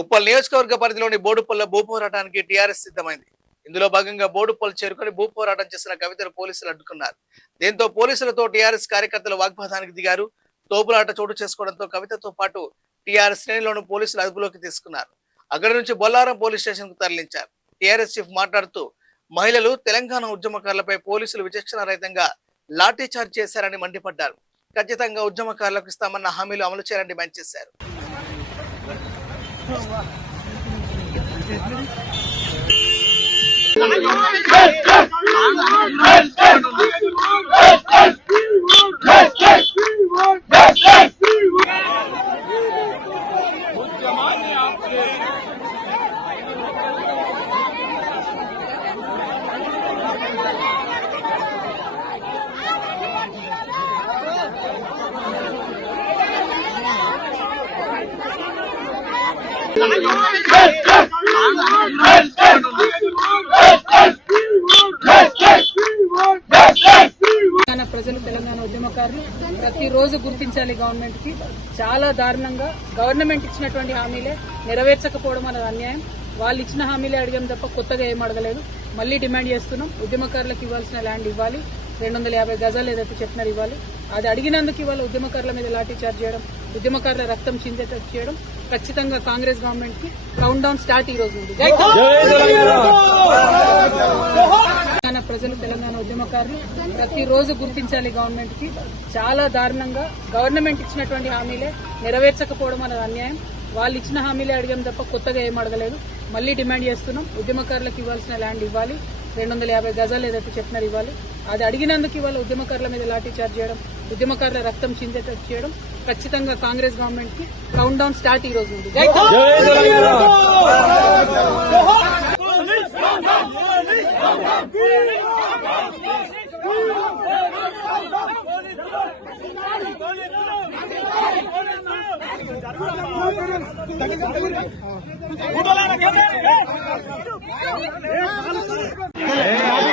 ఉప్పల్ నియోజకవర్గ పరిధిలోని బోడుపల్ల భూ పోరాటానికి టీఆర్ఎస్ సిద్ధమైంది. ఇందులో భాగంగా బోడుపల్ చేరుకుని భూ పోరాటం చేసిన కవితను పోలీసులు అడ్డుకున్నారు. దీంతో పోలీసులతో టీఆర్ఎస్ కార్యకర్తలు వాగ్వాదానికి దిగారు. తోపులాట చోటు చేసుకోవడంతో కవితతో పాటు టీఆర్ఎస్ శ్రేణులను పోలీసులు అదుపులోకి తీసుకున్నారు. అక్కడి నుంచి బొల్లారం పోలీస్ స్టేషన్ కు తరలించారు. టీఆర్ఎస్ చీఫ్ మాట్లాడుతూ మహిళలు తెలంగాణ ఉద్యమకారులపై పోలీసులు విచక్షణ రహితంగా లాఠీ చార్జ్ చేశారని మండిపడ్డారు. ఖచ్చితంగా ఉద్యమకారులకు ఇస్తామన్న హామీలు అమలు చేయాలని డిమాండ్ చేశారు. ప్రజలు తెలంగాణ ఉద్యమకారులు ప్రతిరోజు గుర్తించాలి. గవర్నమెంట్ కి చాలా దారుణంగా గవర్నమెంట్ ఇచ్చినటువంటి హామీలే నెరవేర్చకపోవడం అనేది అన్యాయం. వాళ్ళు ఇచ్చిన హామీలే అడిగాం తప్ప కొత్తగా ఏం అడగలేదు. మళ్లీ డిమాండ్ చేస్తున్నాం, ఉద్యమకారులకు ఇవ్వాల్సిన ల్యాండ్ ఇవ్వాలి, 250 గజాలు ఏదైతే చెప్పినారు ఇవ్వాలి. అది అడిగినందుకు ఇవాళ ఉద్యమకారుల మీద లాఠీ చార్జ్ చేయడం, ఉద్యమకారుల రక్తం చిందేటట్టు చేయడం. ఖచ్చితంగా కాంగ్రెస్ గవర్నమెంట్ కి కౌంట్ డౌన్ స్టార్ట్ ఈ రోజు నుండి. ప్రజలు తెలంగాణ ఉద్యమకారులు ప్రతిరోజు గుర్తించాలి. గవర్నమెంట్ కి చాలా దారుణంగా గవర్నమెంట్ ఇచ్చినటువంటి హామీలే నెరవేర్చకపోవడం అనేది అన్యాయం. వాళ్ళు ఇచ్చిన హామీలే అడిగాం తప్ప కొత్తగా ఏం అడగలేదు. మళ్లీ డిమాండ్ చేస్తున్నాం, ఉద్యమకారులకు ఇవ్వాల్సిన ల్యాండ్ ఇవ్వాలి, 250 గజాలు ఏదైతే చెప్పినారు ఇవ్వాలి. అది అడిగినందుకు ఇవాళ ఉద్యమకారుల మీద లాఠీ చార్జ్ చేయడం, ఉద్యమకారుల రక్తం చిందేటట్టు చేయడం. ఖచ్చితంగా కాంగ్రెస్ గవర్నమెంట్ కి కౌంట్ డౌన్ స్టార్ట్ ఈ రోజు నుండి. Hey!